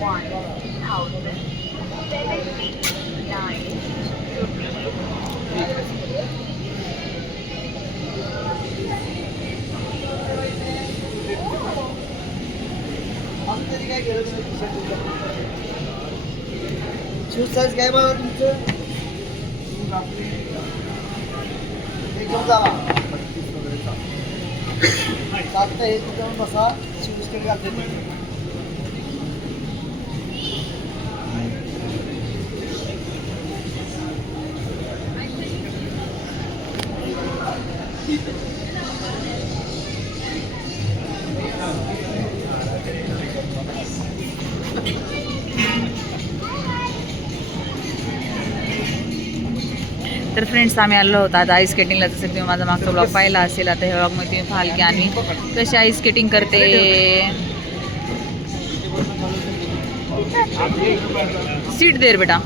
Shoes size काय बघा तुमचं एकदम जावा चालतं हे जाऊन बसा शूज केले घालते तर फ्रेंड्स आम्ही आलो होतो आता आईस स्केटिंगला. जसं तुम्ही माझा मागचा ब्लॉग पाहिला असेल, आता हे ब्लॉगमध्ये तुम्ही पाहाल की आम्ही कशी आईस स्केटिंग करते. सीट देर बेटा.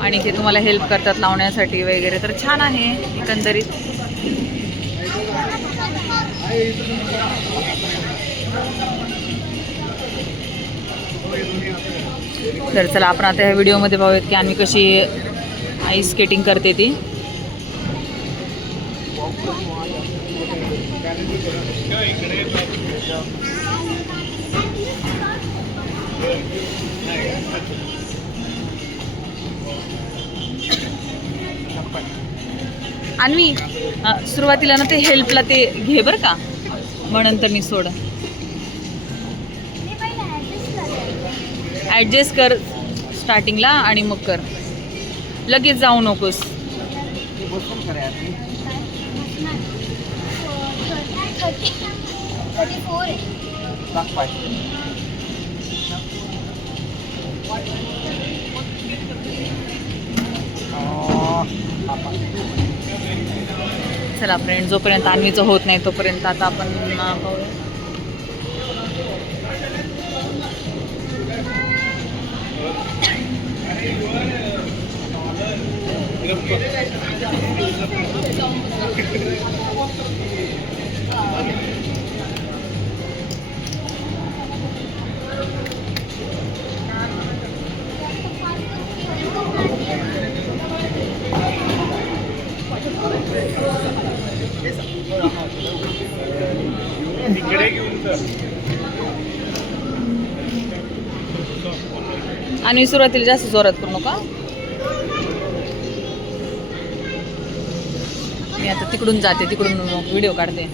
आणि ते तुम्हाला हेल्प करतात लावण्यासाठी वगैरे, तर छान आहे एकंदरीत. तर चला आपण आता ह्या व्हिडिओमध्ये पाहूयात की आम्ही कशी आईस स्केटिंग करते ती. अन्वी सुरुवातीला ना ते हेल्पला ते घे बरं का, मग नंतर मी सोड. ॲडजस्ट कर स्टार्टिंगला आणि मग कर, लगेच जाऊ नकोस. चला फ्रेंड, जोपर्यंत अन्वीचं होत नाही तोपर्यंत आता आपण पाहूया. आणि सुरुवातीला जास्त जोरात करू नका. मी आता तिकडून जाते, तिकडून व्हिडिओ काढते.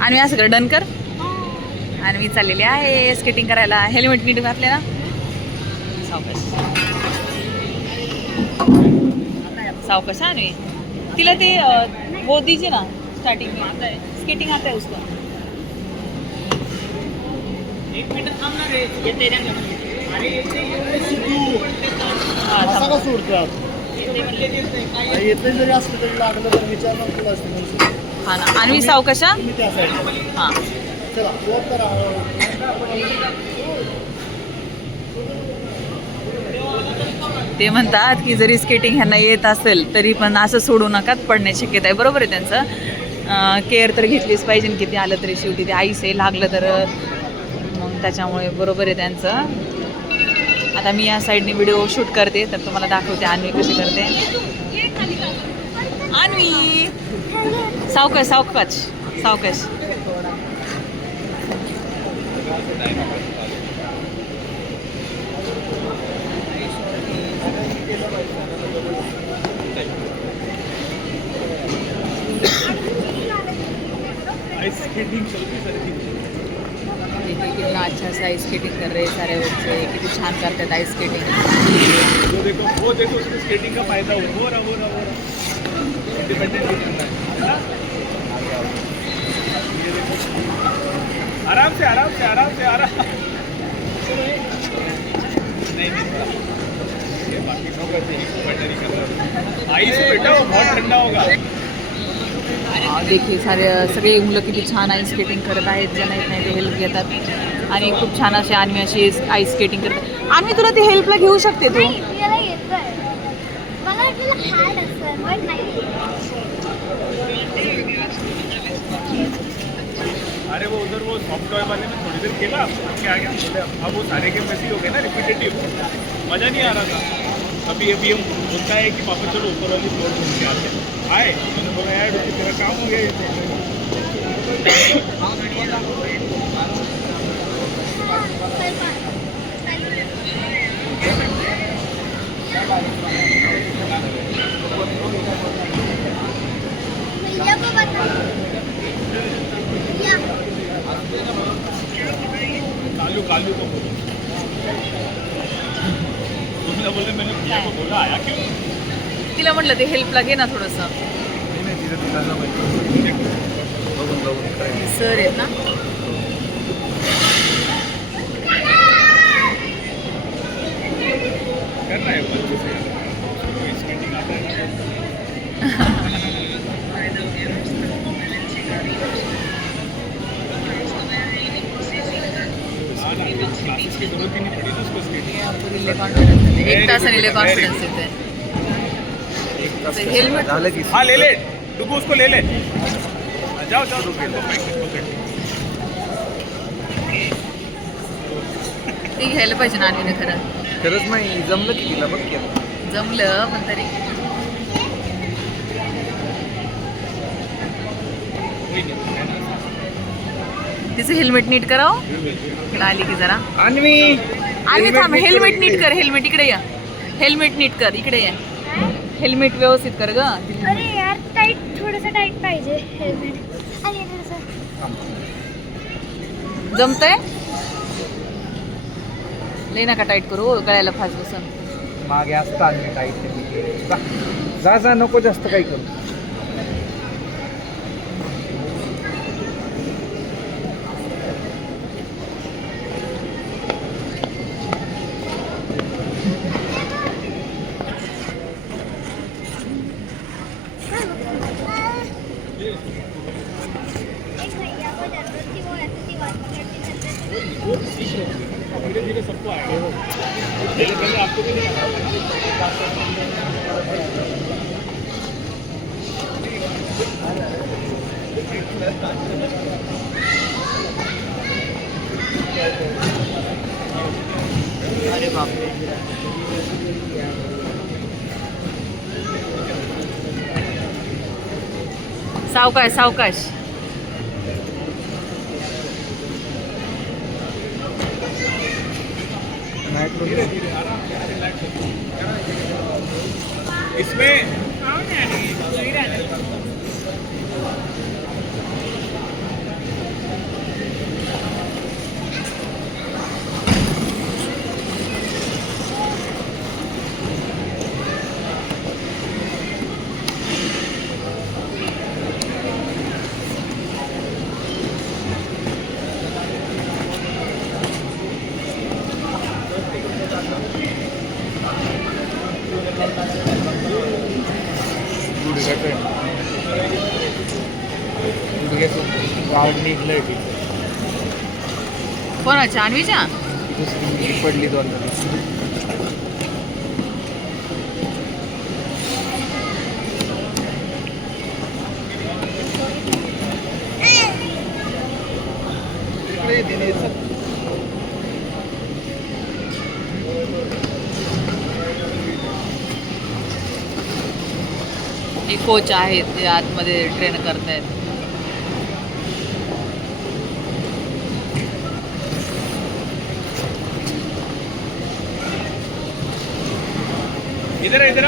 आणि असं कर, डन कर. आणि मी चाललेली आहे स्केटिंग करायला. हेल्मेट नीट घातले ना. सावकाश सावकाश. आणि तिला ते वो दीजिए ना स्टार्टिंग में. आता है स्केटिंग आता है उसका. एक मिनट थांबना रे, ये तेरे अरे येते जरी असलं तरी लागलं तर विचारणार तुला असतं. हा ना. आणि सावकाश. हां चला करा. ते म्हणतात की जरी स्केटिंग ह्यांना येत असेल तरी पण असं सोडू नकाच, पडण्याची शक्यता आहे. बरोबर आहे त्यांचं. केअर तर घेतलीच पाहिजे. किती आलं तरी शेवटी ते आईस आहे, लागलं तर मग त्याच्यामुळे बरोबर आहे त्यांचं. आता मी या साईडने व्हिडिओ शूट करते तर तुम्हाला दाखवते अन्वी कशी करते. अन्वी सावकाश सावकाश सावकाश. कितना अच्छा से आइस स्केटिंग कर रहे हैं सारे बच्चे. किती छान करतात आइस स्केटिंग. वो देखो उसको स्केटिंग का फायदा हो रहा इंडिपेंडेंट है ना. आराम से आराम से आराम से आराम. आईस बेटा वो बहुत ठंडा होगा. देखील सगळे मुलं किती छान आईस स्केटिंग करत आहेत. ज्यांना येत नाही ते हेल्प घेतात आणि खूप छान अशी अन्वी अशी आईस स्केटिंग करतात. अन्वी तुला ती हेल्पला घेऊ शकते तू. अरे वो उधर वो सॉफ्ट टॉय वाले में थोड़ी देर खेला क्या गया बोले अब वो सारे गेम वैसे ही हो गए ना रिपीटेटिव. मज़ा नहीं आ रहा था. अभी अभी हम बोलता है कि पापा चलो ऊपर वाली फ्लोर घूम के आते हैं. आए मैंने बोला यार तेरा काम हो गया ये. कालू कालू को बोलो. तुमने बोले मैंने भैया को बोला आया क्यों. तिला म्हटलं ते हेल्पला घे ना थोडंसं. सर आहेत ना. करना है बच्चे से स्केटिंग आता है. क्लासेस की जरूरत ही नहीं पड़ी ना उसको स्केटिंग. एक तासाने कॉन्फिडन्स येते. हेल्मेट हाँ ले ले डुगू उसको ले ले. जाओ जाओ पकड़. ती घ्यायला पाहिजे ना अन्वीने खरं. खरंच नाही जमलं की तिला बघ की. जमलं पण तरी तिचं हेल्मेट नीट करावं. इकडे आली की जरा अन्वी अन्वी थांब. हेल्मेट नीट कर. हेल्मेट इकडे या. हेल्मेट नीट कर. इकडे या. हेल्मेट व्यवस्थित कर ग. अरे यार टाईट थोडंसं टाईट पाहिजे हेल्मेट. आणि जमतंय. लई नका टाईट करू गळ्याला फास बसन. मागे असता अन्वी टाईट. जा जा नको जास्त काही करू. धीरे धीरे सबको आएगा. पहले आपको भी नहीं अरे बापरे. सावकाश सावकाश. धीरे धीरे आराम से रिलैक्स. इसमें कोणाच्या अन्वीच्या. दुसरी पडली दोन. हे कोच आहेत ते आतमध्ये ट्रेन करतायत. इधर इधर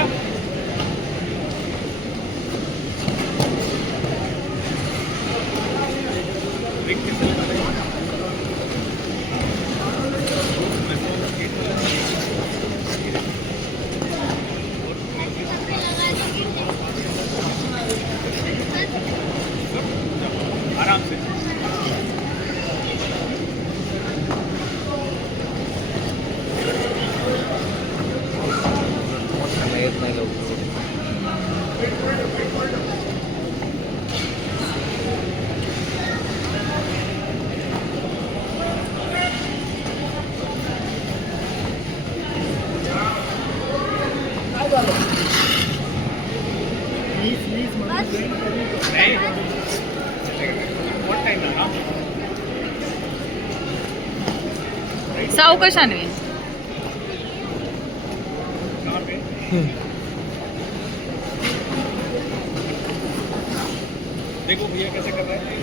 आराम से. सावकाशाने. कहाँ पे? देखो भैया कैसे कर रहा है.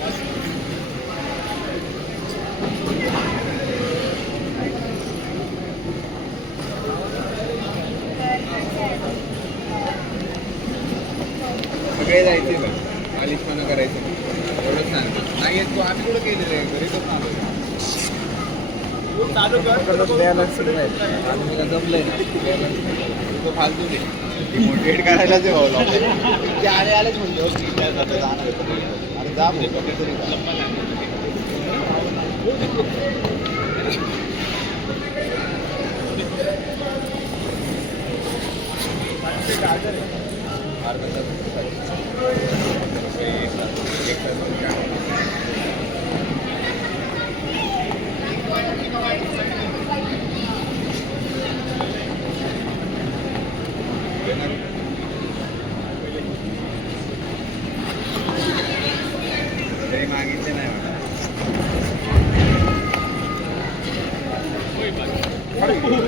सगळे जायचे बघ आलिशपणा करायचं एवढंच सांगतो नाही येत तू आम्ही कुठं केलेलं आहे घरी तर आलो बॅलन्सिंग नाही. आम्ही जमलंय ना तो फालतू दे मोटिवेट करायला जे भाऊ ते आले आलेच म्हणले हो की त्या जातं जाणार अरे जा भाऊ कधीतरी जा. तरी मागितले नाही मला. कोई बात नहीं.